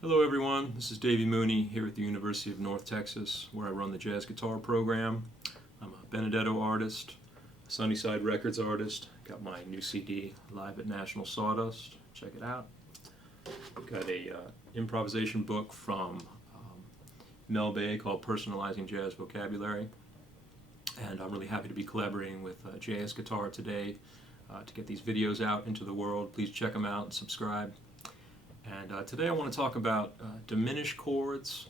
Hello everyone, this is Davey Mooney here at the University of North Texas where I run the jazz guitar program. I'm a Benedetto artist, a Sunnyside Records artist. Got my new CD live at National Sawdust, check it out. Got a improvisation book from Mel Bay called Personalizing Jazz Vocabulary. And I'm really happy to be collaborating with Jazz Guitar today to get these videos out into the world. Please check them out and subscribe. And today I want to talk about diminished chords,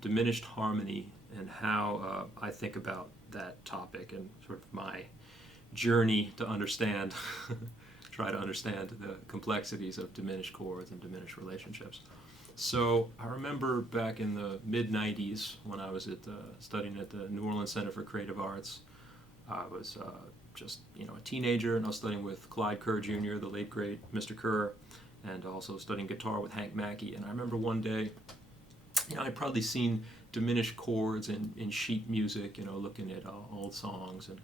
diminished harmony, and how I think about that topic and sort of my journey to understand, try to understand the complexities of diminished chords and diminished relationships. So I remember back in the mid-90s when I was studying at the New Orleans Center for Creative Arts. I was just a teenager, and I was studying with Clyde Kerr Jr., the late great Mr. Kerr, and also studying guitar with Hank Mackey. And I remember one day, I'd probably seen diminished chords in sheet music, looking at old songs and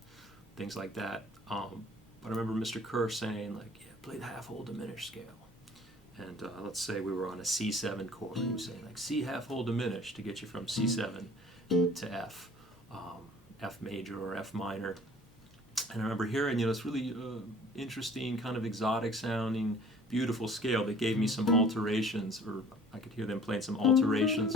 things like that. But I remember Mr. Kerr saying, yeah, play the half-whole diminished scale. And let's say we were on a C7 chord. He was saying, C half-whole diminished to get you from C7 to F, F major or F minor. And I remember hearing, this really interesting, kind of exotic sounding, beautiful scale that gave me some alterations, or I could hear them playing some alterations.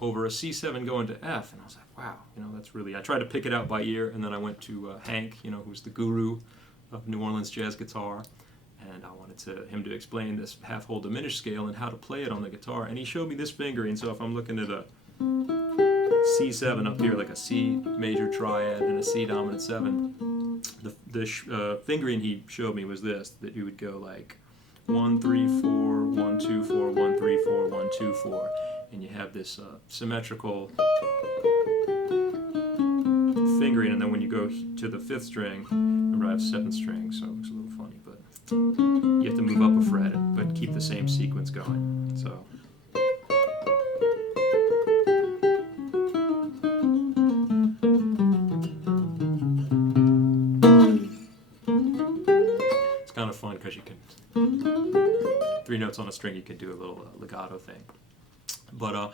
Over a C7 going to F, and I was like, wow, that's really, I tried to pick it out by ear, and then I went to Hank, who's the guru of New Orleans jazz guitar, and I wanted him to explain this half-whole diminished scale and how to play it on the guitar, and he showed me this fingering. So if I'm looking at a C7 up here, like a C major triad and a C dominant 7, the fingering he showed me was this, that you would go like 1 3 4 1 2 4 1 3 4 1 2 4, and you have this symmetrical fingering, and then when you go to the 5th string, remember I have 7th string, so it looks a little funny, but you have to move up a fret but keep the same sequence going. So it's kind of fun because you can 3 notes on a string, you can do a little legato thing. But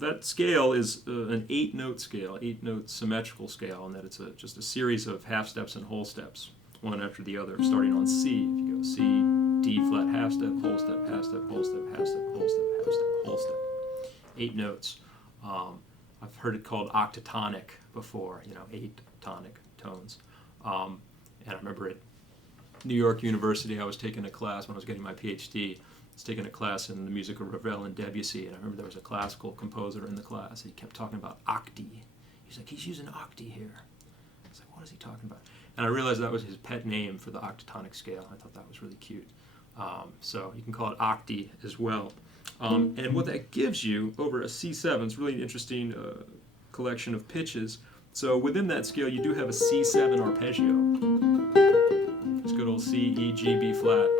that scale is an 8-note scale, 8-note symmetrical scale, and that it's just a series of half steps and whole steps, one after the other, starting on C. If you go C, D flat, half step, whole step, half step, whole step, half step, whole step, half step, whole step. 8 notes. I've heard it called octatonic before, 8 tonic tones. And I remember at New York University, I was taking a class when I was getting my PhD. I was taking a class in the music of Ravel and Debussy, and I remember there was a classical composer in the class. He kept talking about octi. He's like, he's using octi here. I was like, what is he talking about? And I realized that was his pet name for the octatonic scale. I thought that was really cute. So you can call it octi as well. And what that gives you over a C7 is really an interesting collection of pitches. So within that scale, you do have a C7 arpeggio. It's good old C, E, G, B flat.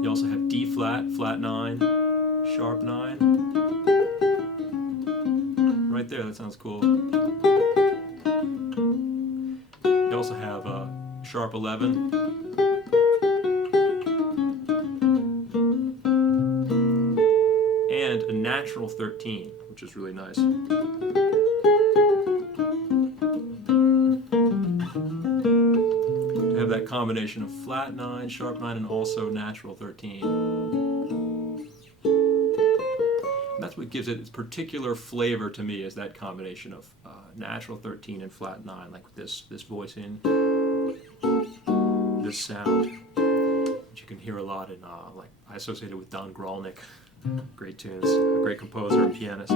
You also have D flat, flat 9, sharp 9. Right there, that sounds cool. You also have sharp 11. And a natural 13, which is really nice. That combination of flat 9, sharp 9, and also natural 13. And that's what gives it its particular flavor to me, is that combination of natural 13 and flat 9, like this voicing, this sound, which you can hear a lot in, I associate it with Don Grolnick, great tunes, a great composer and pianist.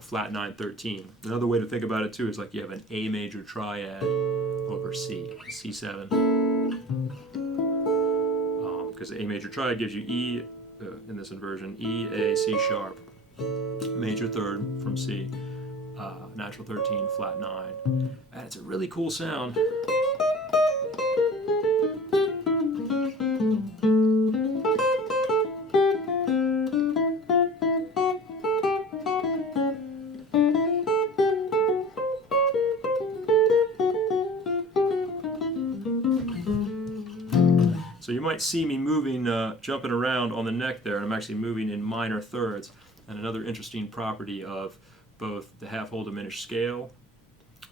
Flat 9, 13. Another way to think about it too is like you have an A major triad over C, C7. Because the A major triad gives you E, in this inversion, E, A, C sharp, major 3rd from C, natural 13, flat 9. And it's a really cool sound. So you might see me moving, jumping around on the neck there, and I'm actually moving in minor thirds. And another interesting property of both the half-whole diminished scale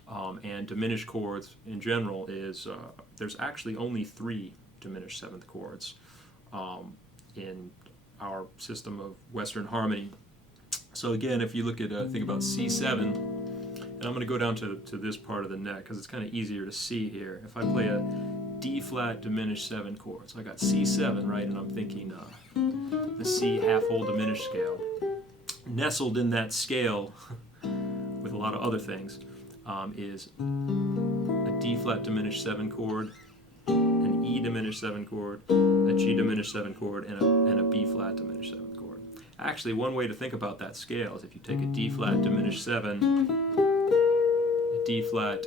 and diminished chords in general is there's actually only 3 diminished seventh chords in our system of Western harmony. So again, if you look at, think about C7, and I'm going to go down to this part of the neck because it's kind of easier to see here. If I play a D flat diminished 7 chord, so I got C7, right, and I'm thinking the C half-whole diminished scale. Nestled in that scale, with a lot of other things, is a D flat diminished 7 chord, an E diminished 7 chord, a G diminished 7 chord, and a B flat diminished 7 chord. Actually, one way to think about that scale is if you take a D flat diminished 7, a D flat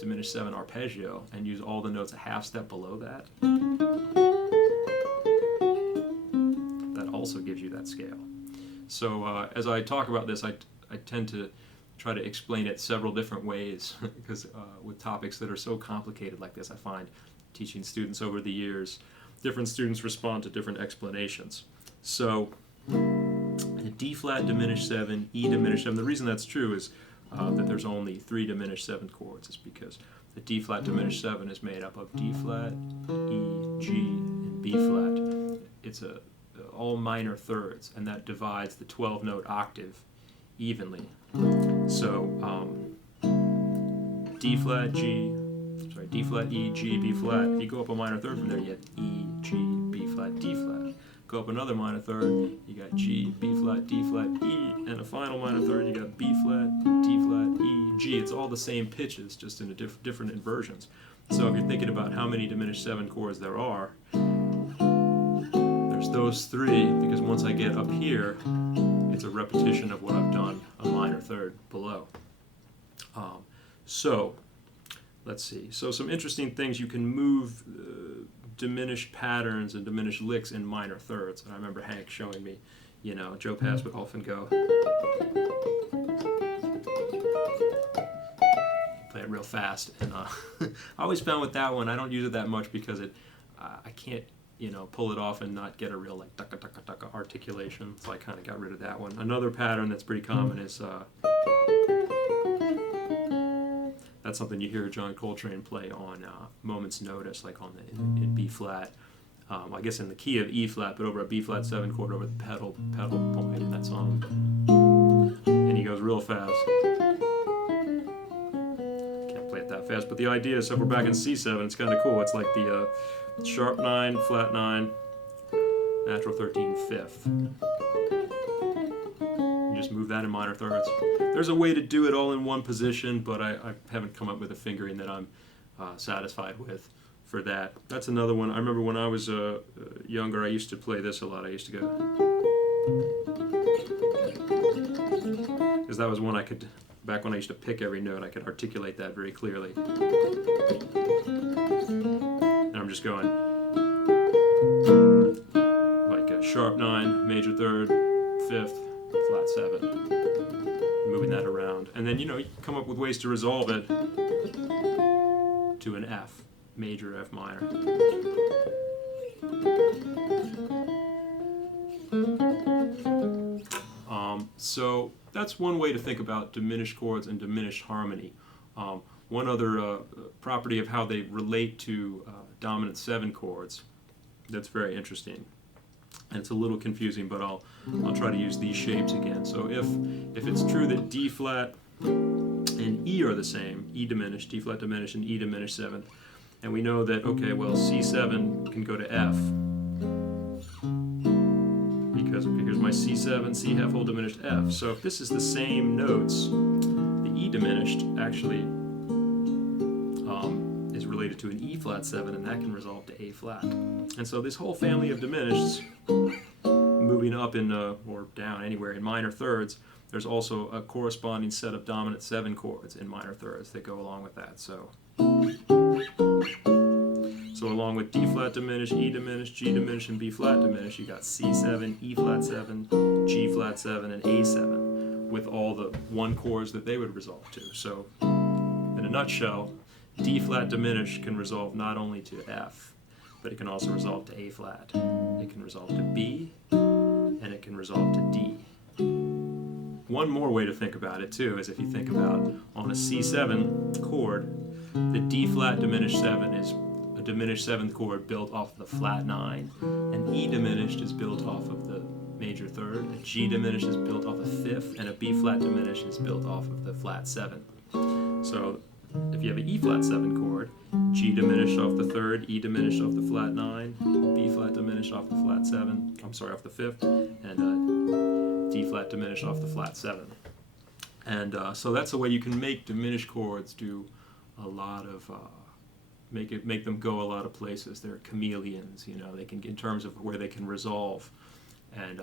diminished 7 arpeggio, and use all the notes a half step below that, that also gives you that scale. So as I talk about this, I tend to try to explain it several different ways because with topics that are so complicated like this, I find teaching students over the years, different students respond to different explanations. So a D flat diminished 7, E diminished 7, the reason that's true is that there's only 3 diminished 7th chords is because the D flat diminished 7 is made up of D flat, E, G, and B flat. It's all minor thirds, and that divides the 12-note octave evenly. So D flat, D flat, E, G, B flat. If you go up a minor third from there, you have E, G, B flat, D flat. Go up another minor third, you got G, B flat, D flat, E, and a final minor third, you got B flat, D flat, E, G. It's all the same pitches, just in different inversions. So if you're thinking about how many diminished 7 chords there are, there's those 3, because once I get up here, it's a repetition of what I've done a minor third below. So let's see. So some interesting things, you can move diminished patterns and diminished licks in minor thirds. And I remember Hank showing me, you know, Joe Pass would often go, play it real fast. And I always found with that one, I don't use it that much because I can't, you know, pull it off and not get a real like tucka tucka tucka articulation. So I kind of got rid of that one. Another pattern that's pretty common is that's something you hear John Coltrane play on Moment's Notice, like on in B flat. I guess in the key of E flat, but over a B flat 7 chord over the pedal point in that song. And he goes real fast. Can't play it that fast, but the idea is, so if we're back in C7, it's kind of cool. It's like the sharp 9, flat 9, natural 13, fifth. You just move that in minor thirds. There's a way to do it all in one position, but I haven't come up with a fingering that I'm satisfied with for that. That's another one. I remember when I was younger, I used to play this a lot. I used to go, because that was one I could, back when I used to pick every note, I could articulate that very clearly. And I'm just going like a sharp 9, major third, fifth, flat 7, moving that around. And then, you know, you come up with ways to resolve it to an F, major F minor. So that's one way to think about diminished chords and diminished harmony. One other property of how they relate to dominant 7 chords that's very interesting, and it's a little confusing, but I'll try to use these shapes again. So if it's true that D flat and E are the same, E diminished, D flat diminished, and E diminished 7th, and we know that, okay, well, C7 can go to F, because okay, here's my C7, C half whole diminished F. So if this is the same notes, the E diminished actually is related to an E flat 7, and that can resolve to A flat. And so this whole family of diminished, moving up in or down anywhere in minor thirds, there's also a corresponding set of dominant 7 chords in minor thirds that go along with that. So along with D flat diminished, E diminished, G diminished, and B flat diminished, you got C7, E flat 7, G flat 7, and A7 with all the 1 chords that they would resolve to. So in a nutshell, D flat diminished can resolve not only to F, but it can also resolve to A flat. It can resolve to B, and it can resolve to D. One more way to think about it too is if you think about on a C7 chord, the D flat diminished 7 is a diminished 7th chord built off of the flat 9, and E diminished is built off of the major 3rd, a G diminished is built off of 5th, and a B flat diminished is built off of the flat 7. So if you have an E flat 7 chord, G diminished off the 3rd, E diminished off the flat 9, B flat diminished off the flat 7, off the 5th, and D flat diminished off the flat 7. And so that's the way you can make diminished chords do a lot of, make them go a lot of places. They're chameleons, you know, they can, in terms of where they can resolve. And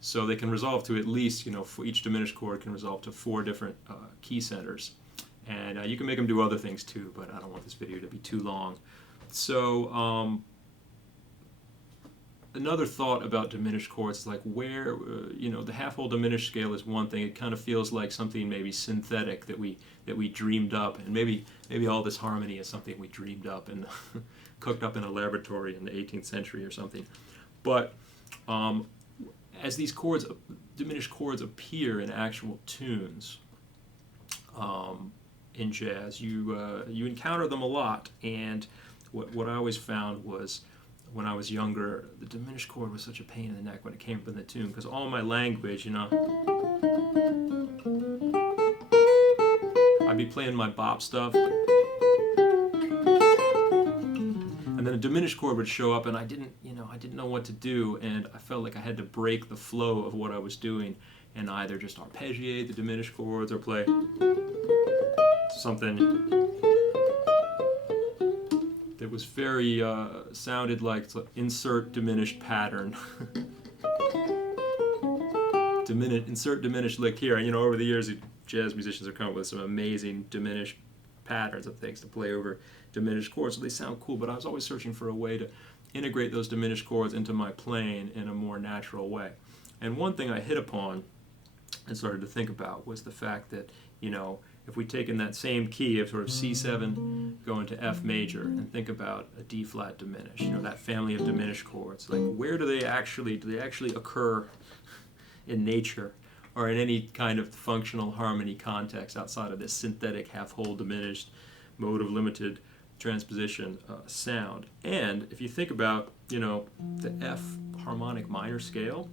so they can resolve to at least, you know, for each diminished chord can resolve to 4 different key centers. And you can make them do other things too, but I don't want this video to be too long. So another thought about diminished chords, like where, you know, the half-whole diminished scale is one thing. It kind of feels like something maybe synthetic that we dreamed up, and maybe all this harmony is something we dreamed up and cooked up in a laboratory in the 18th century or something. But as these chords, diminished chords, appear in actual tunes in jazz, you encounter them a lot. And what I always found was, when I was younger, the diminished chord was such a pain in the neck when it came up in the tune, because all my language, you know, I'd be playing my bop stuff, and then a diminished chord would show up, and I didn't know what to do, and I felt like I had to break the flow of what I was doing, and either just arpeggiate the diminished chords or play something that was very, sounded like insert diminished pattern. Insert diminished lick here. And you know, over the years, jazz musicians have come up with some amazing diminished patterns of things to play over diminished chords, so they sound cool, but I was always searching for a way to integrate those diminished chords into my playing in a more natural way. And one thing I hit upon and started to think about was the fact that, you know, if we take in that same key of sort of C7 going to F major and think about a D flat diminished, you know, that family of diminished chords, like where do they actually occur in nature or in any kind of functional harmony context outside of this synthetic half-whole diminished mode of limited transposition sound? And if you think about, you know, the F harmonic minor scale,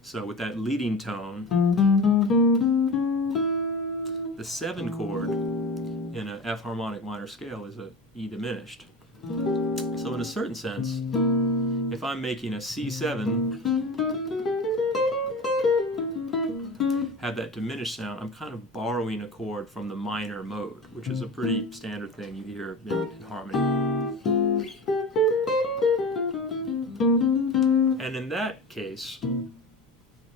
so with that leading tone, the 7 chord in an F harmonic minor scale is a E diminished. So in a certain sense, if I'm making a C7 have that diminished sound, I'm kind of borrowing a chord from the minor mode, which is a pretty standard thing you hear in harmony. And in that case,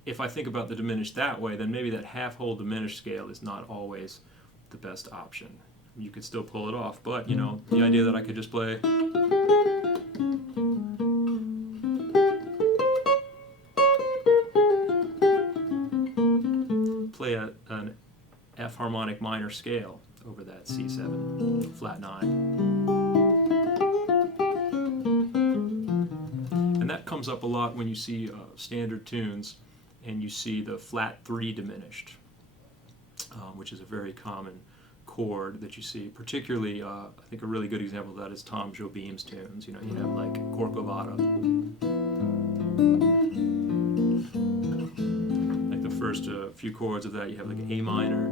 if I think about the diminished that way, then maybe that half-whole diminished scale is not always the best option. You could still pull it off, but, you know, the idea that I could just play an F harmonic minor scale over that C7 flat 9. And that comes up a lot when you see standard tunes and you see the flat 3 diminished, which is a very common chord that you see. Particularly, I think a really good example of that is Tom Jobim's tunes. You know, you have like Corcovado. Like the first few chords of that, you have like A minor,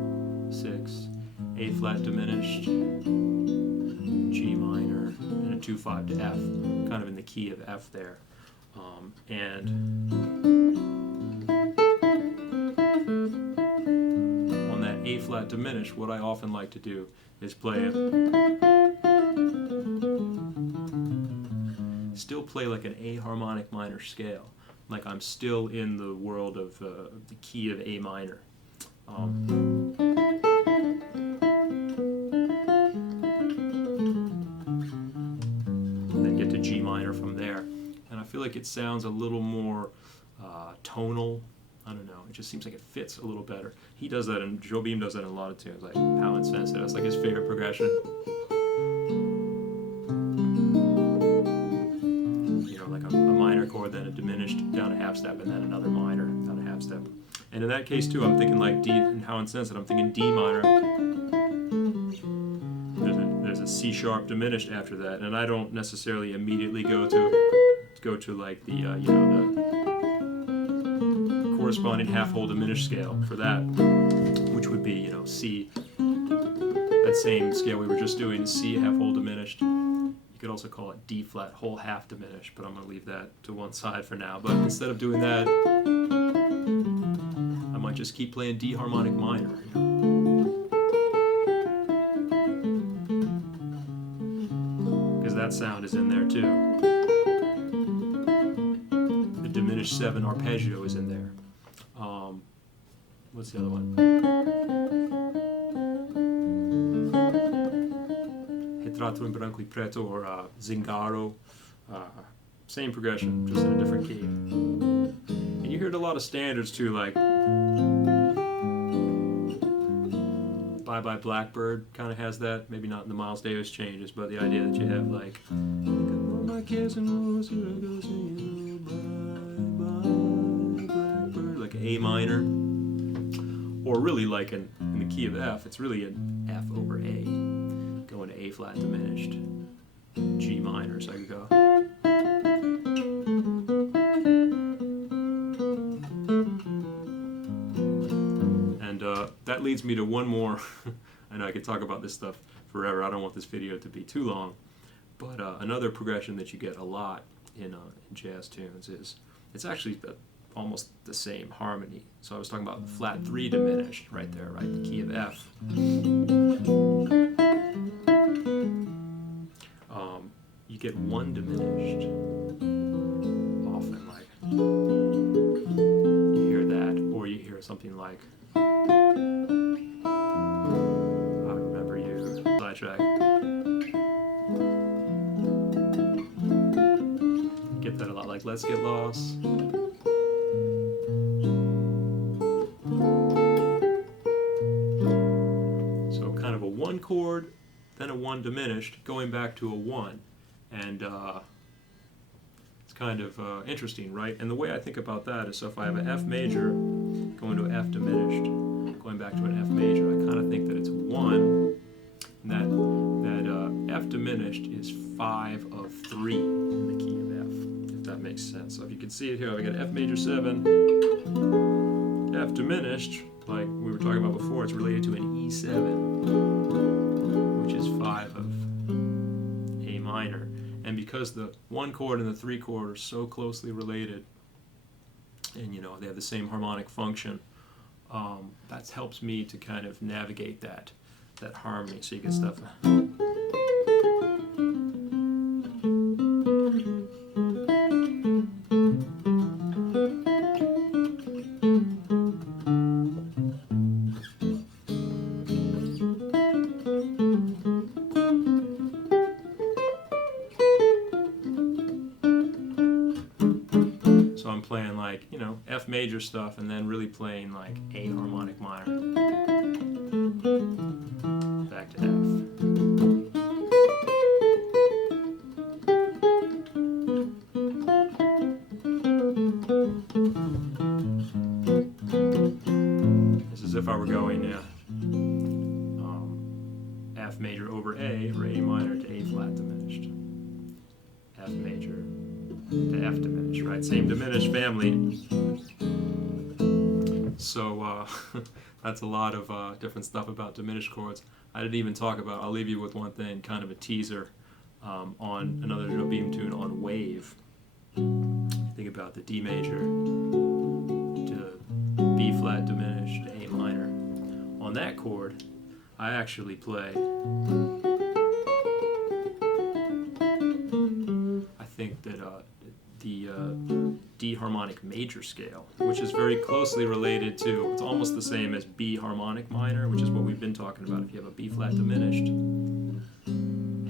6, A flat diminished, G minor, and a 2/5 to F, kind of in the key of F there. And on that A flat diminished, what I often like to do is play it, still play like an A harmonic minor scale, like I'm still in the world of the key of A minor. Then get to G minor from there. And I feel like it sounds a little more tonal, I don't know. It just seems like it fits a little better. He does that, and Jobim does that in a lot of tunes, like How Insensitive. That's like his favorite progression. You know, like a minor chord, then a diminished down a half step, and then another minor down a half step. And in that case too, I'm thinking like D and How Insensitive. I'm thinking D minor. There's a C sharp diminished after that, and I don't necessarily immediately go to like the you know, the corresponding half whole diminished scale for that, which would be, you know, C. That same scale we were just doing, C half whole diminished. You could also call it D flat whole half diminished, but I'm going to leave that to one side for now. But instead of doing that, I might just keep playing D harmonic minor. You know? Because that sound is in there too. The diminished 7 arpeggio is in there. What's the other one? Retrato in branco e preto, or Zingaro. Same progression, just in a different key. And you heard a lot of standards too, like Bye Blackbird kind of has that. Maybe not in the Miles Davis changes, but the idea that you have like my cares and woes, here I go singing, bye Blackbird, like A minor, or really like in the key of F, it's really an F over A, going to A flat diminished, G minor, so I could go. And that leads me to one more. I know I could talk about this stuff forever. I don't want this video to be too long. But another progression that you get a lot in jazz tunes is, it's actually almost the same harmony. So I was talking about the flat 3 diminished right there, right? The key of F. You get 1 diminished often, like you hear that, or you hear something like I Remember You, sidetrack. Get that a lot, like Let's Get Lost. So kind of a 1 chord, then a 1 diminished, going back to a 1. And it's kind of interesting, right? And the way I think about that is, so if I have an F major going to an F diminished, going back to an F major, I kind of think that it's 1, and that F diminished is 5 of 3 in the key of F, if that makes sense. So if you can see it here, I got F major 7, F diminished, like we were talking about before, it's related to an E7, which is 5 of A minor. And because the 1 chord and the 3 chord are so closely related, and you know they have the same harmonic function, that helps me to kind of navigate that harmony. So you get stuff. So I'm playing like, you know, F major stuff, and then really playing like A harmonic minor. Back to F. This is if I were going, F major over A, or A minor to A flat diminished. F major to F diminished, right? Same diminished family. So that's a lot of different stuff about diminished chords. I didn't even talk about, I'll leave you with one thing, kind of a teaser on another Jobim tune on Wave. Think about the D major to B flat diminished to A minor. On that chord, I actually play, I think that the D harmonic major scale, which is very closely related to, it's almost the same as B harmonic minor, which is what we've been talking about. If you have a B flat diminished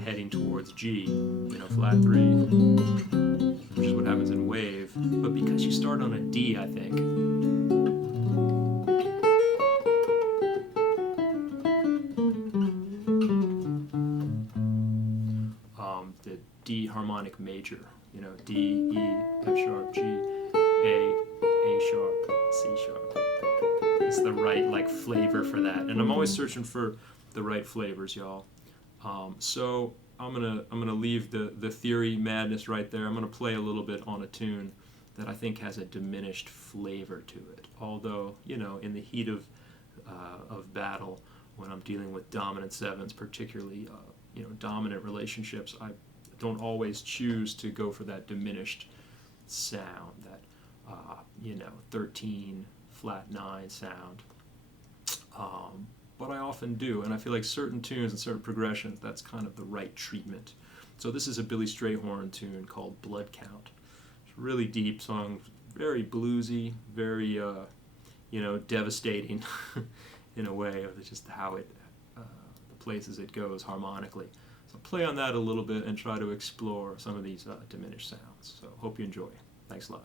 heading towards G, you know, flat 3, which is what happens in Wave. But because you start on a D, I think, harmonic major. You know, D, E, F sharp, G, A sharp, C sharp. It's the right like flavor for that, and I'm always searching for the right flavors, y'all. So I'm gonna leave the theory madness right there. I'm gonna play a little bit on a tune that I think has a diminished flavor to it. Although, you know, in the heat of battle, when I'm dealing with dominant sevens, particularly you know, dominant relationships, I don't always choose to go for that diminished sound, that you know, 13 flat 9 sound. But I often do, and I feel like certain tunes and certain progressions, that's kind of the right treatment. So this is a Billy Strayhorn tune called Blood Count. It's a really deep song, very bluesy, very you know, devastating in a way of just how it, the places it goes harmonically. So play on that a little bit and try to explore some of these diminished sounds. So hope you enjoy. Thanks a lot.